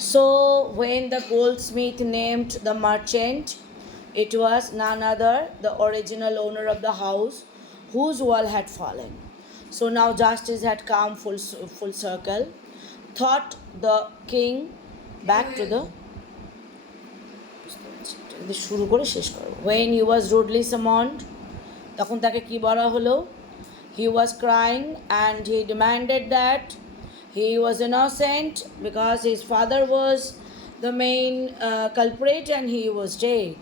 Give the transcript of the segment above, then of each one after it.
So when the goldsmith named the merchant, it was none other the original owner of the house whose wall had fallen. So now justice had come full circle. Thought the king back to the শুরু করে শেষ করো when he was rudely summoned তখন তাকে কি বলা হলো he was crying and he demanded that he was innocent because his father was the main culprit and he was dead.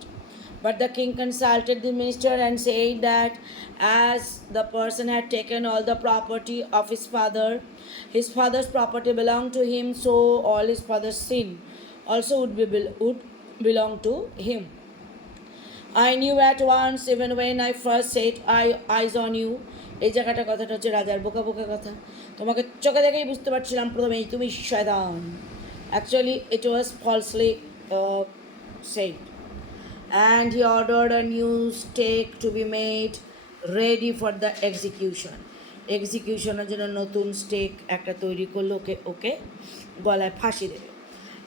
But the king consulted the minister and said that as the person had taken all the property of his father's property belonged to him, so all his father's sin also would belong to him. I knew at once even when I first set eyes on you. এই জায়গাটা কথাটা হচ্ছে রাজার বোকা বোকা কথা তোমাকে চোখে দেখেই বুঝতে পারছিলাম প্রথমেই তুমি শয়তান actually it was falsely said. And he ordered a new stake to be made ready for the execution. এক্সিকিউশনের জন্য নতুন স্টেক একটা তৈরি করলো ওকে গলায় ফাঁসি দেবে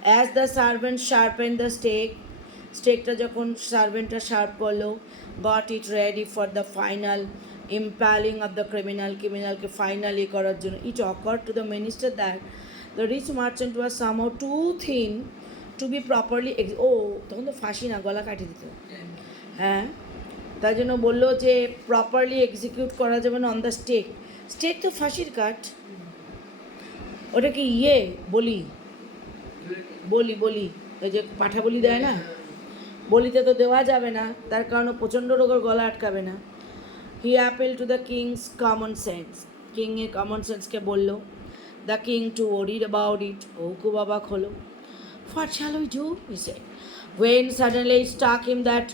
as the servant sharpen the স্টেকটা যখন সার্ভেন্টটা শার্প করলো got it ready for the final impaling of the ক্রিমিনালকে ফাইনালি করার জন্য it occur to the minister that the rich merchant was somehow too thin to be properly তখন তো ফাঁসি না গলা কাটিয়ে দিত হ্যাঁ তাই জন্য বললো যে প্রপারলি এক্সিকিউট করা যাবে না অন দ্য স্টেক তো ফাঁসির কাঠ ওটা কি বলি ওই যে পাঠা বলি দেয় না বলিতে তো দেওয়া যাবে না তার কারণে প্রচণ্ড রোগের গলা আটকাবে না he appeal to the king's common sense কিংয়ের কমন সেন্সকে বললো the king too worried about it ও খুব অবাক হলো what shall we do he said when suddenly it struck him that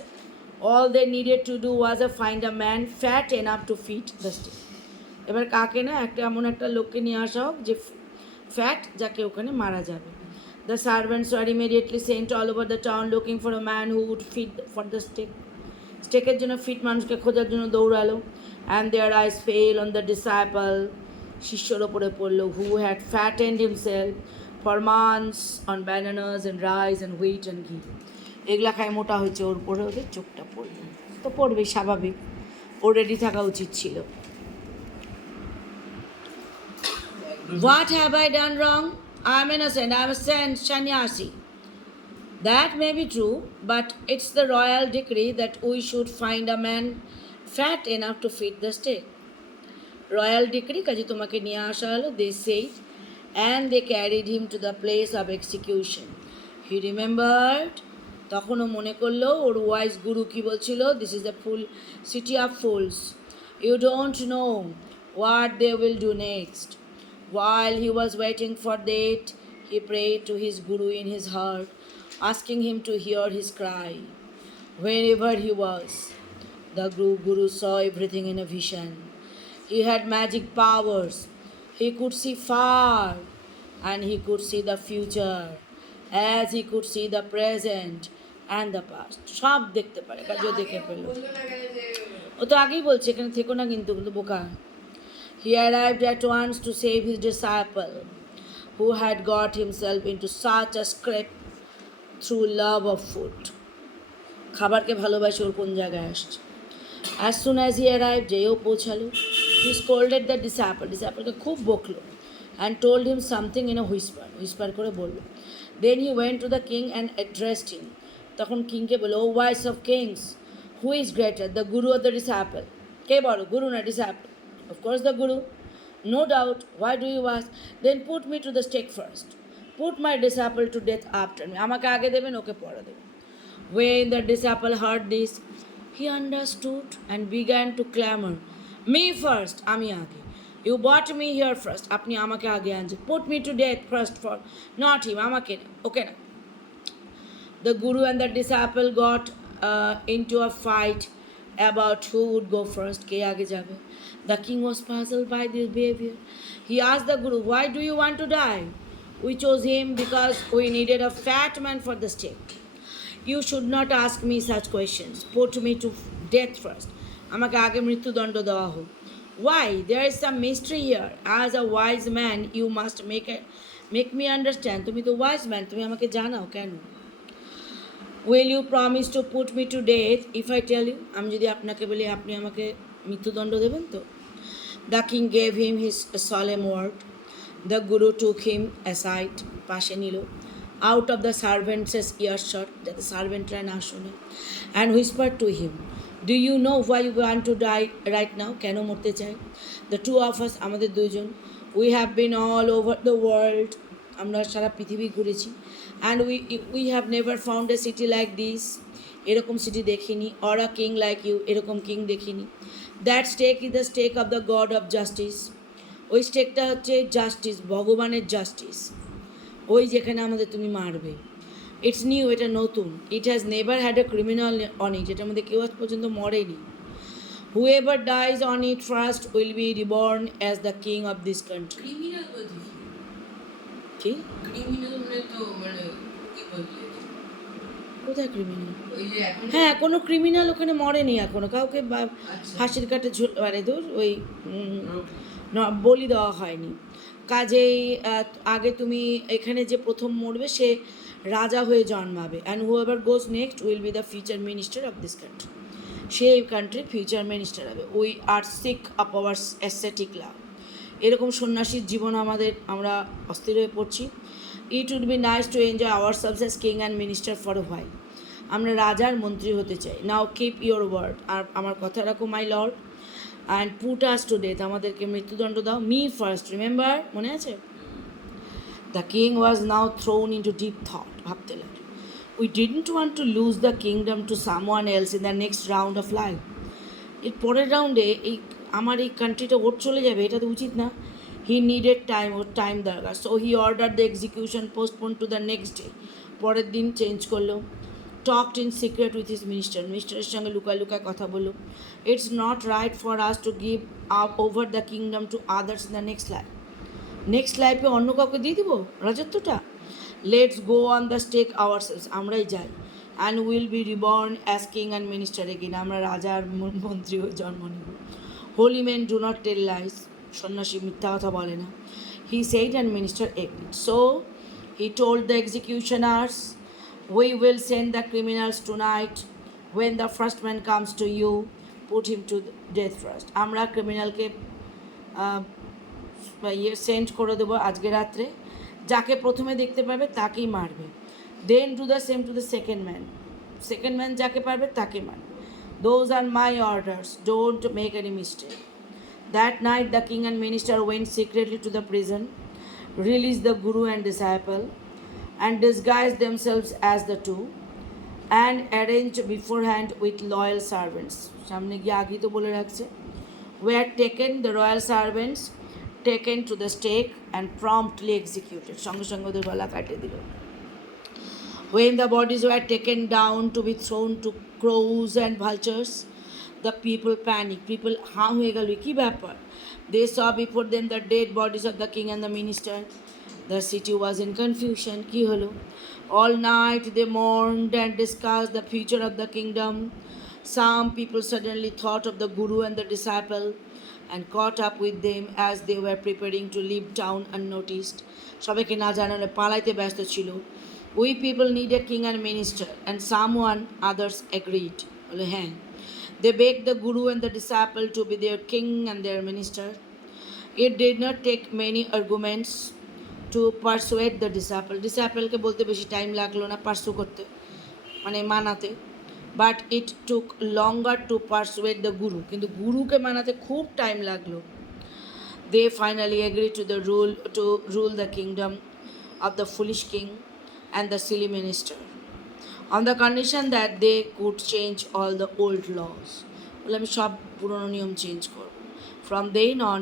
all they needed to do was to find a man fat enough to feed the stick এবার কাকে না একটা এমন একটা লোককে নিয়ে আসা হোক যে ফ্যাট যাকে ওখানে মারা যাবে The servants were immediately sent all over the town looking for a man who would feed for the stick. স্টেকের জন্য ফিট মানুষকে খোঁজার জন্য দৌড়ালো and their eyes fell on the disciple শিষ্যর ওপরে পড়লো who had fattened himself for months on bananas and rice and wheat and ghee. এগুলা খায় মোটা হয়েছে ওর পরে ওদের চোখটা পড়লো তো পড়বে স্বাভাবিক ওর রেডি থাকা উচিত ছিল What have I done wrong? I am innocent. I am a sannyasi. That may be true, but it's the royal decree that we should find a man fat enough to feed the stick. Royal decree কাজে তোমাকে নিয়ে আসা হলো they said and they carried him to the place of execution. He remembered তখনও মনে করলো ওর ওয়াইজ গুরু কি বলছিল this is the full city of fools. You don't know what they will do next. While he was waiting for that, he prayed to his guru in his heart, asking him to hear his cry. Wherever he was, the guru saw everything in a vision. He had magic powers. He could see far, and he could see the future, as he could see the present and the past. সব দেখতে পারে কাজও দেখে পেল ও তো আগেই বলছে এখানে থেকো না কিন্তু বোকা He arrived at once to save his disciple, who had got himself into such a scrape through love of food. খাবারকে ভালোবাসে ওর কোন জায়গায় আসছে As soon as he arrived, যেও পৌঁছালো he scolded the disciple-কে খুব বকলো and told him something in a whisper করে বললো Then he went to the king and addressed him. তখন কিংকে বললো O wise of kings, who is greater, the guru or the disciple? কে বলো গুরু না disciple? Of course the guru. No doubt. Why do you ask? Then put me to the stake first. Put my disciple to death after me. আমাকে আগে দেবেন ওকে পরে দেবেন When the disciple heard this, he understood and began to clamor. Me first. আমি আগে. You brought me here first. আপনি আমাকে আগে আনছেন. Put me to death first for not him. আমাকে না. ওকে না. The guru and the disciple got into a fight about who would go first. কে আগে যাবে The king was puzzled by this behavior. He asked the guru, Why do you want to die? We chose him because we needed a fat man for the stake. You should not ask me such questions. Put me to death first. আমাকে আগে মৃত্যুদণ্ড দেওয়া হোক Why? There is some mystery here. As a wise man, you must make me understand, তুমি তো wise man, তুমি আমাকে জানাও কেন। Will you promise to put me to death if I tell you, আমি যদি আপনাকে বলি আপনি আমাকে মৃত্যুদণ্ড দেবেন তো? The king gave him his solemn word. The guru took him aside, পাশে নিল, out of the servants' earshot, যাতে সার্ভেন্টরা না শোনে, and whisper to him, do you know why you want to die right now, কেন মরতে চাই? দ্য টু অফ আস, আমাদের দুজন, we have been all over the world, আমরা সারা পৃথিবী ঘুরেছি, and we have never found a city like this, এরকম সিটি দেখিনি, or a king like you, এরকম কিং দেখিনি। That stake is the stake of the god of justice, ওই স্টেকটা হচ্ছে জাস্টিস, ভগবানের জাস্টিস, ওই যেখানে আমাদের তুমি মারবে। ইটস নিউ, এটা নতুন। It has never had a criminal on it, এটার মধ্যে কেউ আজ পর্যন্ত মরেনি। Whoever dies on it first will be reborn as the king of this country. Criminal বলছিস? কি ক্রিমিনাল মানে তো মানে কি বলছিস? কোথায় ক্রিমিনাল? ওই যে এখন হ্যাঁ, কোনো ক্রিমিনাল ওখানে মরেনি এখনো, কাউকে আচ্ছা। ফাঁসির কাটে মানে দূর ওই বলি দেওয়া হয়নি। কাজেই আগে তুমি এখানে যে প্রথম মরবে সে রাজা হয়ে জন্মাবে, and whoever goes next will be the future minister of this country, সে এই কান্ট্রির ফিউচার মিনিস্টার হবে। We are sick of our ascetic love, এরকম সন্ন্যাসীর জীবন আমাদের, আমরা অস্থির হয়ে পড়ছি। It would be nice to enjoy our selves as king and minister for a while, আমরা রাজার মন্ত্রী হতে চাই। নাও কিপ ইউর ওয়ার্ড, আর আমার কথা রাখো my lord, and put us to death, আমাদেরকে মৃত্যুদণ্ড দাও। মি ফার্স্ট, রিমেম্বার, মনে আছে? The king was now thrown into deep thought, ভাবতে লাগলো, we didn't want to lose the kingdom to someone else in the next round of life, এর পরের রাউন্ডে এই আমার এই কান্ট্রিটা ওর চলে যাবে, এটা তো উচিত না। হি নিডেড টাইম, ওর টাইম দরকার। So he order the execution postpone to the next day, পরের দিন চেঞ্জ করলো। Talked in secret with his minister, মিনিস্টারের সঙ্গে লুকায় লুকায় কথা বললো। It's not right for us to give up over the kingdom to others in the next life, next লাইফে অন্য কাউকে দিয়ে দিব রাজত্বটা। Let's go on the stake our selves, আমরাই যাই, and will be reborn as king and minister again, আমরা রাজার মন্ত্রী হয়ে জন্ম নেব। Holy men do not tell lies, সন্ন্যাসী মিথ্যা কথা বলে না। He said and minister agreed. So he told the executioners, we will send the criminals tonight, when the first man comes to you put him to death first, আমরা ক্রিমিনালকে সেন্ড করে দেবো আজকে রাত্রে, যাকে প্রথমে দেখতে পাবে তাকেই মারবে। Then do the same to the second man, second man যাকে পারবে তাকে মারবে। Those are my orders, don't make any mistake. That night the king and minister went secretly to the prison, release the guru and disciple, and disguise themselves as the two, and arrange beforehand with loyal servants, সামনে গিয়ে আগেই তো বলে রাখছে। Were taken the royal servants, taken to the stake and promptly executed, সঙ্গে সঙ্গে ওদের গলা কাটিয়ে দিল। When the bodies were taken down to be thrown to crows and vultures, the people panicked, people হাঁ হয়ে গেল, কী ব্যাপার? They saw before them the dead bodies of the king and the minister. The city was in confusion, কী হলো? All night they mourned and discussed the future of the kingdom. Some people suddenly thought of the guru and the disciple and caught up with them as they were preparing to leave town unnoticed. সবাইকে না জানালে পালাইতে ব্যস্ত ছিল। We people need a king and minister, and someone others agreed. বলে হ্যাঁ। They begged the guru and the disciple to be their king and their minister. It did not take many arguments to persuade the disciple. Disciple-কে বলতে বেশি টাইম লাগলো না পার্সু করতে, মানে মানাতে। But it took longer to persuade the guru, কিন্তু গুরুকে মানাতে খুব টাইম লাগলো। They finally agree to the rule the kingdom of the foolish king and the silly minister on the condition that they could change all the old laws, বলে আমি সব পুরনো নিয়ম চেঞ্জ করব। From then on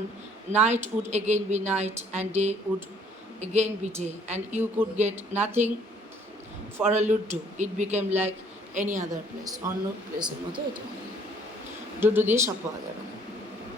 night would again be night and day would again be day, and you could gate nothing for a laddoo, it became like any other place, অন্য প্লেসের মতো এটা ডুডু দিয়ে সব পাওয়া যাবে না।